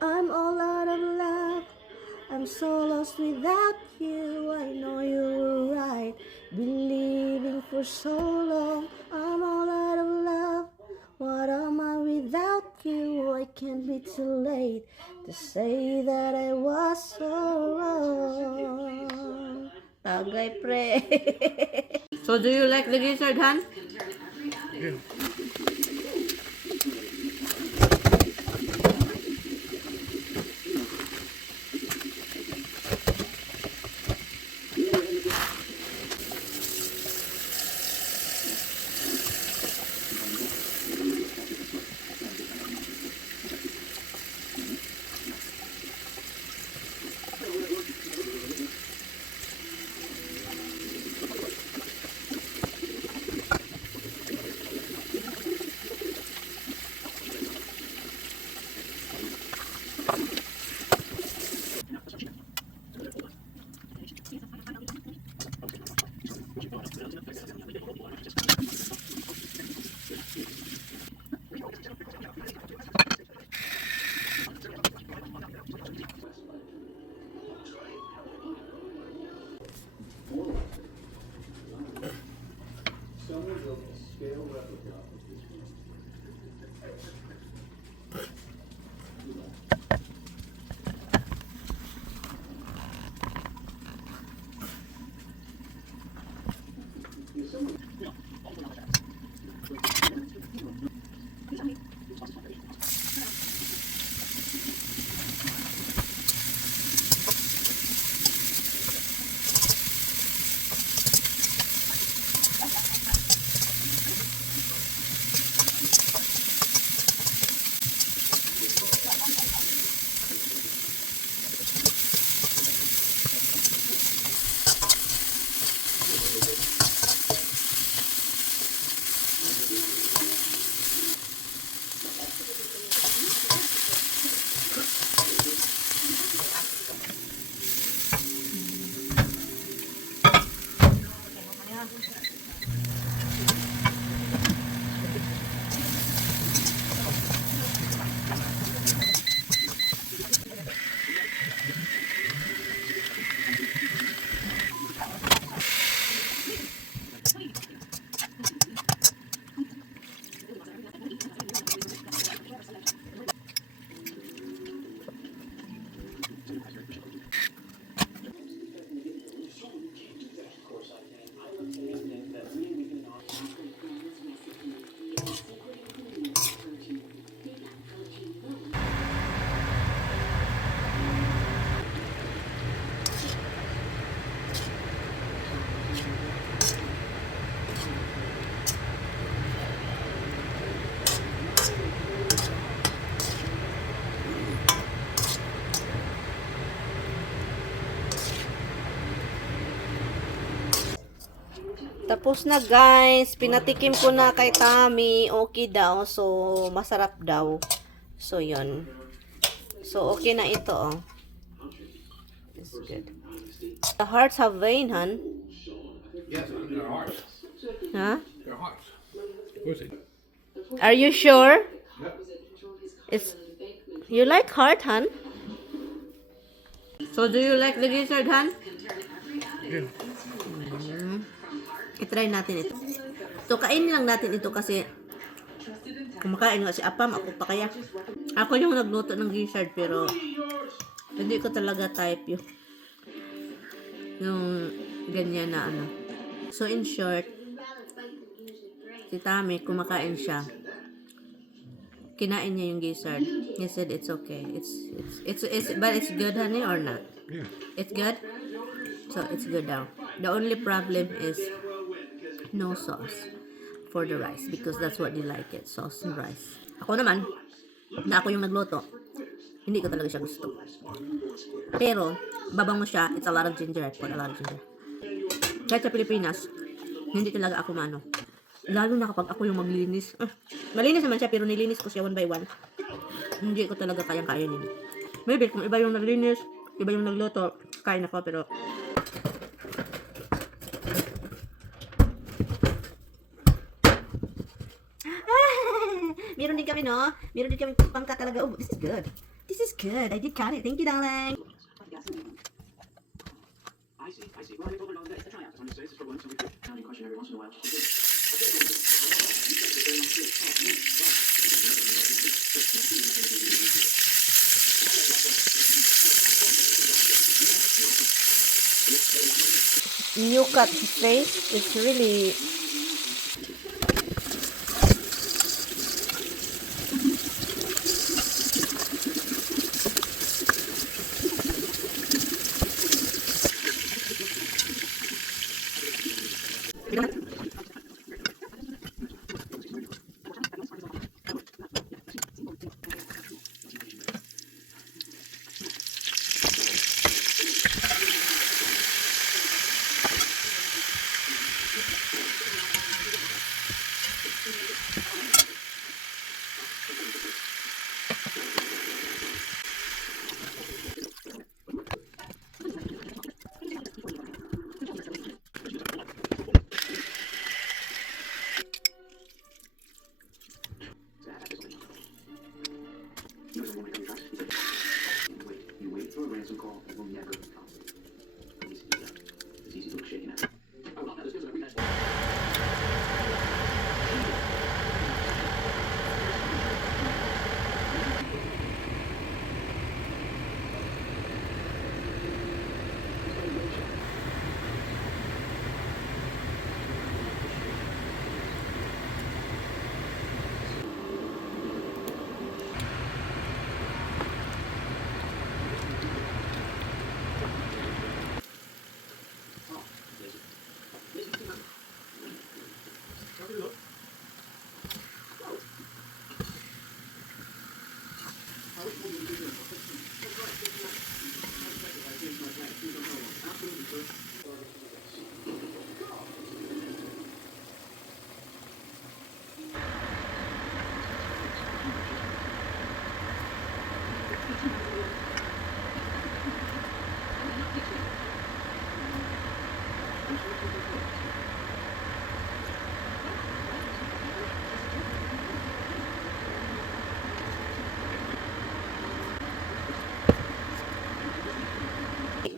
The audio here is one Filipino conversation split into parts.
I'm all out of love. I'm so lost without you. I know you were right, believing for so long. I'm all out of love. What am I without you? I can't be too late to say that I was so wrong. Tagay pre. So do you like the gizzard, Han? Yeah. Tapos na guys, pinatikim ko na kay Tami, okay daw, so masarap daw. So yun. So okay na ito oh. It's good. The hearts have vein, Han. Yes, they're hearts. Huh? They're hearts. Of course they do. Are you sure? Yep. It's you like heart, Han? So do you like the gizzard, Han? Yeah. I-try natin ito. So kainin lang natin ito kasi kumakain nga si Apam, ako pa kaya. Ako yung nagluto ng gizzard pero hindi ko talaga type yung ganyan na ano. So in short, si Tami kumakain siya. Kinain niya yung gizzard. He said it's okay. It's but it's good, honey, or not? Yeah. It's good? So it's good now. The only problem is no sauce for the rice because that's what they like it, sauce and rice. Ako naman, na ako yung nagluto, hindi ko talaga siya gusto. Pero, babango siya, it's a lot of ginger. I put a lot of ginger. Kahit sa Pilipinas, hindi talaga ako maano. Lalo na kapag ako yung maglinis. Malinis naman siya, pero nilinis ko siya one by one. Hindi ko talaga kayang kainin. Maybe kung iba yung naglinis, iba yung nagluto, kain ako, pero meron din kami, no? Meron din kami pangka talaga. Oh, this is good. This this is good. I did cut it. Thank you, darling. I see. Well, I told her that it's a tryout. I'm just saying this is for once. We could counting question every once in a while. New cut face. It's really. You wait for a ransom call and will never come. It's easy to look shaken at. Oh, well, this feels like a rematch.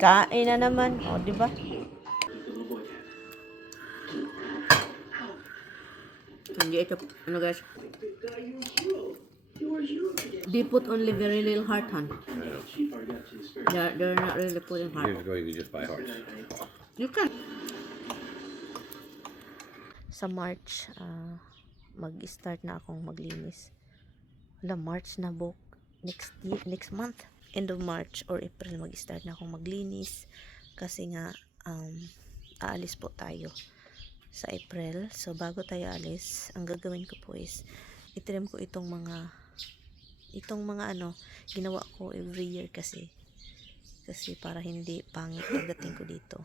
Kain na naman. O, di ba? Hindi ito, ano guys? They put only very little heart, hon. They're not really putting heart. Years ago, you could just buy hearts. You can. Sa March, mag-start na akong maglinis. Wala, March na book. Next month. End of March or April, mag-start na akong maglinis. Kasi nga, aalis po tayo sa April. So, bago tayo alis, ang gagawin ko po is, itrim ko itong mga ginawa ko every year kasi para hindi pangit pagdating ko dito.